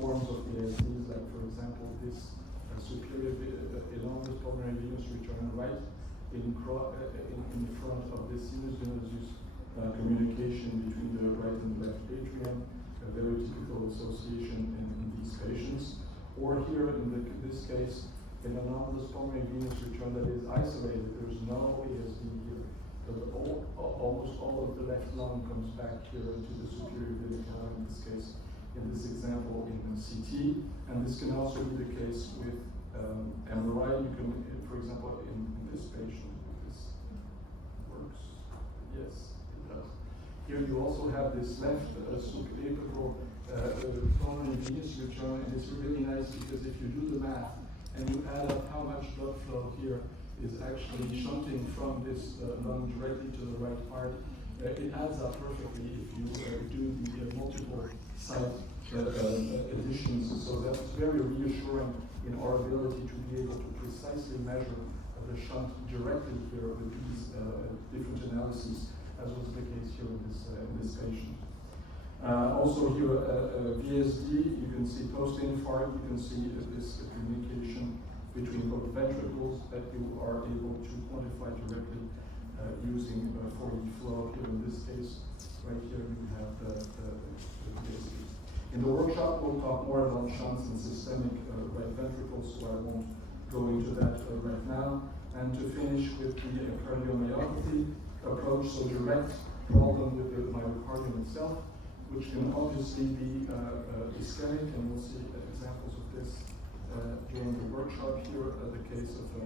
forms of ASDs, like for example this superior enormous pulmonary venous return right in the front of this sinus-venusus communication between the right and left atrium, a very typical association in these patients. Or here in this case, an anomalous pulmonary venous return that is isolated. There's no ASD here. But almost all of the left lung comes back here into the superior vena cava, in this case, in this example in CT. And this can also be the case with MRI. You can, for example, in this patient, this works. Yes, it does. Here you also have this left subapical pulmonary venous return, and it's really nice because if you do the math and you add up how much blood flow here is actually shunting from this lung directly to the right part, it adds up perfectly if you do the multiple site additions. So that's very reassuring in our ability to be able to precisely measure the shunt directly here with these different analyses, as was the case here in this patient. Also here, VSD, you can see post-infarct, you can see this communication between both ventricles that you are able to quantify directly using 4D flow. Here in this case, right here we have the VSD. In the workshop, we'll talk more about shunts and systemic right ventricles, so I won't go into that right now. And to finish with the cardiomyopathy approach, so direct problem with the myocardium itself, which can obviously be ischemic, and we'll see examples of this during the workshop here. The case of a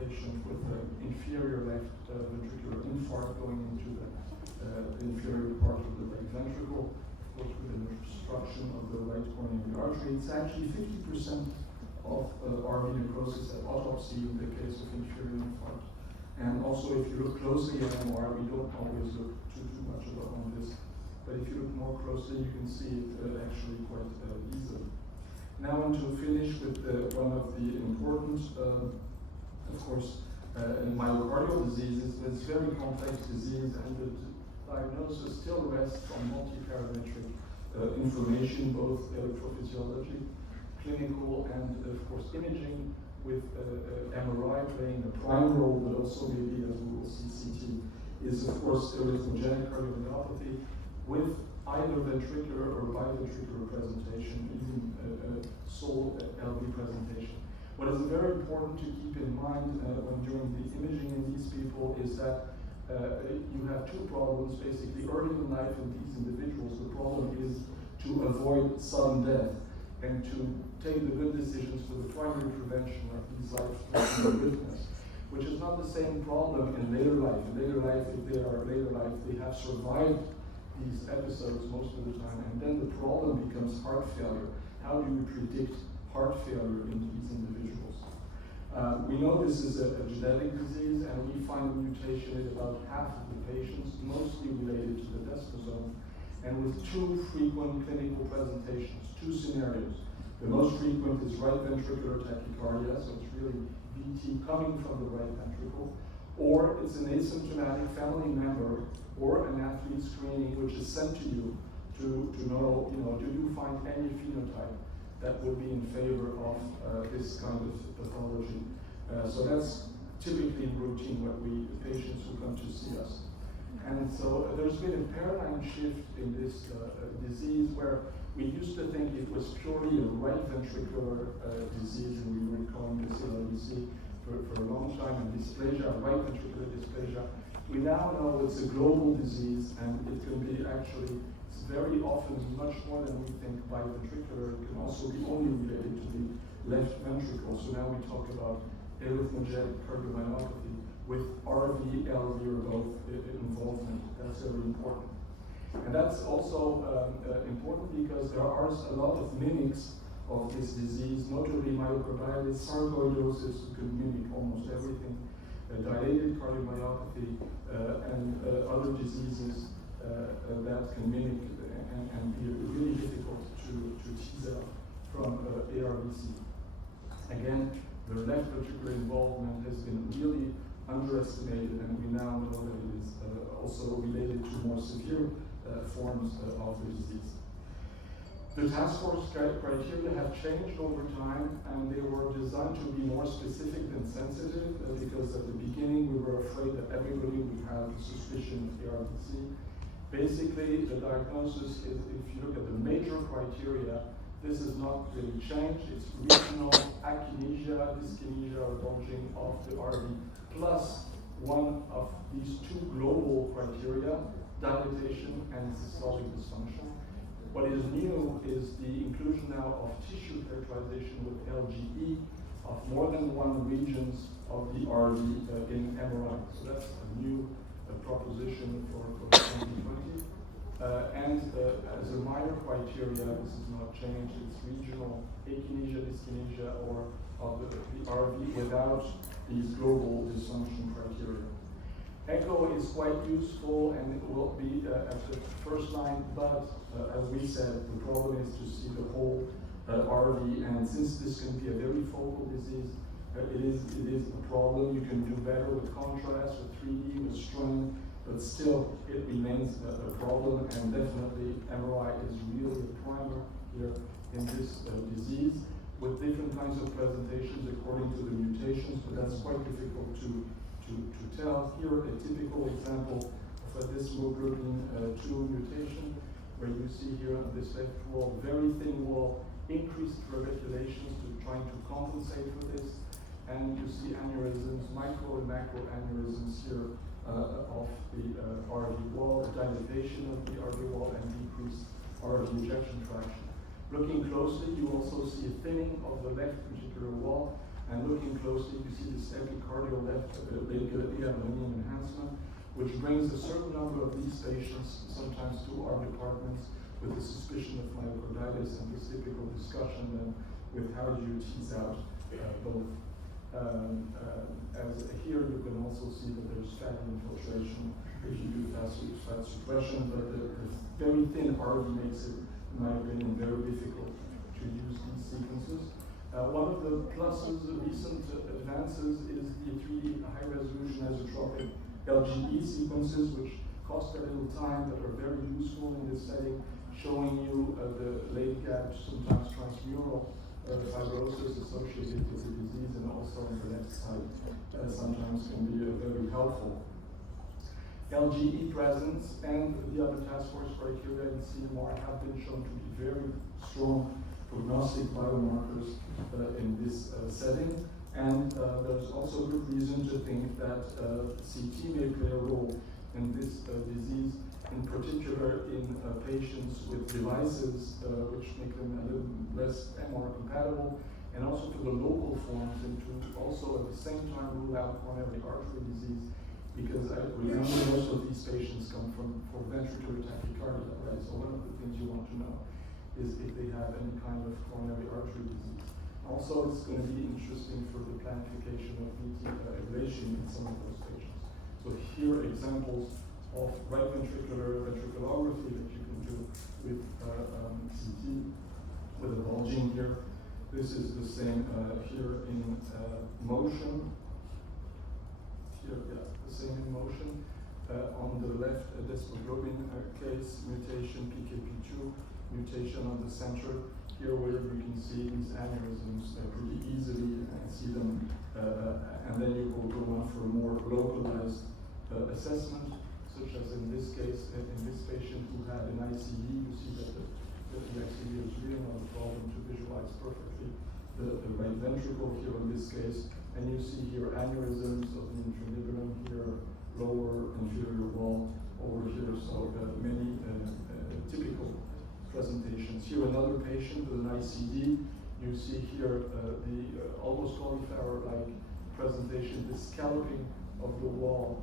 patient with inferior left ventricular infarct going into the inferior part of the right ventricle, of course with an obstruction of the right coronary artery. It's actually 50% of RV necrosis at autopsy in the case of inferior infarct. And also, if you look closely at MR, we don't always look too much on this. But if you look more closely, you can see it actually quite easily. Now, I want to finish with one of the important, of course, myocardial diseases. It's a very complex disease, and the diagnosis still rests on multiparametric information, both electrophysiology, clinical, and of course, imaging, with MRI playing a prime role, but also maybe, as we will see, CT is of course arrhythmogenic cardiomyopathy with either ventricular or biventricular presentation, even sole LV presentation. What is very important to keep in mind when doing the imaging in these people is that you have two problems basically early in life in these individuals. The problem is to avoid sudden death and to take the good decisions for the primary prevention of these life-threatening arrhythmias, which is not the same problem in later life. In later life, if they are later life, they have survived these episodes most of the time, and then the problem becomes heart failure. How do you predict heart failure in these individuals? We know this is a genetic disease, and we find a mutation in about half of the patients, mostly related to the desmosome, and with two frequent clinical presentations, two scenarios. The most frequent is right ventricular tachycardia, so it's really VT coming from the right ventricle, or it's an asymptomatic family member or an athlete screening which is sent to you to know, do you find any phenotype that would be in favor of this kind of pathology. So that's typically routine what patients who come to see us. And so there's been a paradigm shift in this disease where we used to think it was purely a right ventricular disease, and we were calling this LVC for a long time, and dysplasia, right ventricular dysplasia. We now know it's a global disease, and it can be actually, it's very often much more than we think biventricular. It can also be only related to the left ventricle. So now we talk about arrhythmogenic cardiomyopathy with RV, LV, or both involvement. That's very important. And that's also important because there are a lot of mimics of this disease, notably myocarditis, sarcoidosis, who can mimic almost everything, dilated cardiomyopathy, and other diseases that can mimic and be really difficult to tease out from ARVC. Again, the left ventricular involvement has been really underestimated, and we now know that it is also related to more severe forms of the disease. The task force criteria have changed over time, and they were designed to be more specific than sensitive, because at the beginning we were afraid that everybody would have suspicion of ARVC. Basically, the diagnosis is, if you look at the major criteria, this has not really changed. It's regional akinesia, dyskinesia, or bulging of the RV, plus one of these two global criteria, dilatation and systolic dysfunction. What is new is the inclusion now of tissue characterization with LGE of more than one regions of the RV in MRI. So that's a new proposition for 2020. As a minor criteria, this is not changed. It's regional akinesia, dyskinesia, or of the RV without these global dysfunction criteria. Echo is quite useful, and it will be at the first line, but as we said, the problem is to see the whole RV, and since this can be a very focal disease, it is a problem. You can do better with contrast, with 3D, with strain, but still it remains a problem, and definitely MRI is really a primer here in this disease, with different kinds of presentations according to the mutations, but that's quite difficult to tell. Here, a typical example of this hemoglobin 2 mutation, where you see here on this left wall, very thin wall, increased reviculations to trying to compensate for this, and you see aneurysms, micro and macro aneurysms here of the RV wall, dilatation of the RV wall, and decreased RV ejection fraction. Looking closely, you also see a thinning of the left ventricular wall, and looking closely, you see this epicardial left ligament enhancement, which brings a certain number of these patients sometimes to our departments with a suspicion of myocarditis, and this typical discussion then with how do you tease out both. As here you can also see that there's fatty infiltration if you do fat suppression, but the very thin RV makes it, in my opinion, very difficult to use these sequences. One of the pluses of recent advances is the 3D high-resolution isotropic LGE sequences, which cost a little time but are very useful in this setting, showing you the late gap, sometimes transmural fibrosis associated with the disease, and also on the left side sometimes can be very helpful. LGE presence and the other task force criteria in CMR have been shown to be very strong prognostic biomarkers in this setting, and there's also good reason to think that CT may play a role in this disease, in particular in patients with devices which make them a little less MR compatible, and also for the local forms, and to also at the same time rule out coronary artery disease, because we know most of these patients come from ventricular tachycardia, right? So one of the things you want to know is if they have any kind of coronary artery disease. Also, it's going to be interesting for the planification of VT ablation in some of those patients. So here are examples of right ventricular ventriculography that you can do with CT, with a bulging here. This is the same here in motion. Here, yeah, the same in motion. On the left, desmoglobin case, mutation, PKP2, mutation on the center. Here where you can see these aneurysms pretty easily and see them, and then you will go on for a more localized assessment, such as in this case, in this patient who had an ICD. You see that the ICD is really not a problem to visualize perfectly the right ventricle here in this case, and you see here aneurysms of the intranibulum here, lower inferior wall over here, so many typical presentations. Here another patient with an ICD. You see here the almost cauliflower-like presentation, the scalloping of the wall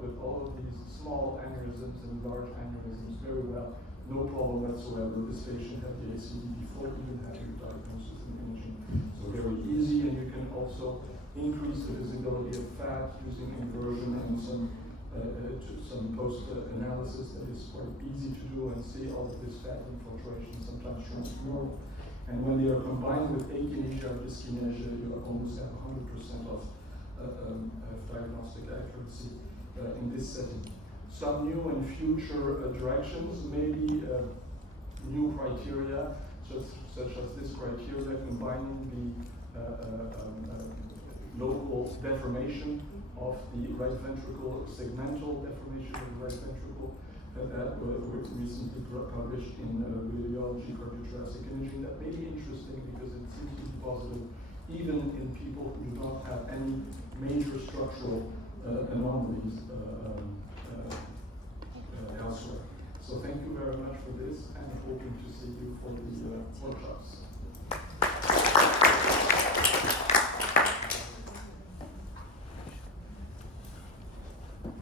with all of these small aneurysms and large aneurysms very well. No problem whatsoever. This patient had the ICD before even having diagnosis and imaging. So very easy, and you can also increase the visibility of fat using inversion and some post-analysis that is quite easy to do, and see all of this fat infiltration, sometimes transmural. And when they are combined with akinesia or dyskinesia, you almost have 100% of diagnostic accuracy in this setting. Some new and future directions, maybe new criteria, such as this criteria combining the local deformation of the right ventricle, segmental deformation of the right ventricle, were recently published in radiology cardiothoracic imaging. That may be interesting because it seems to be positive even in people who do not have any major structural anomalies elsewhere. So thank you very much for this, and hoping to see you for the workshops.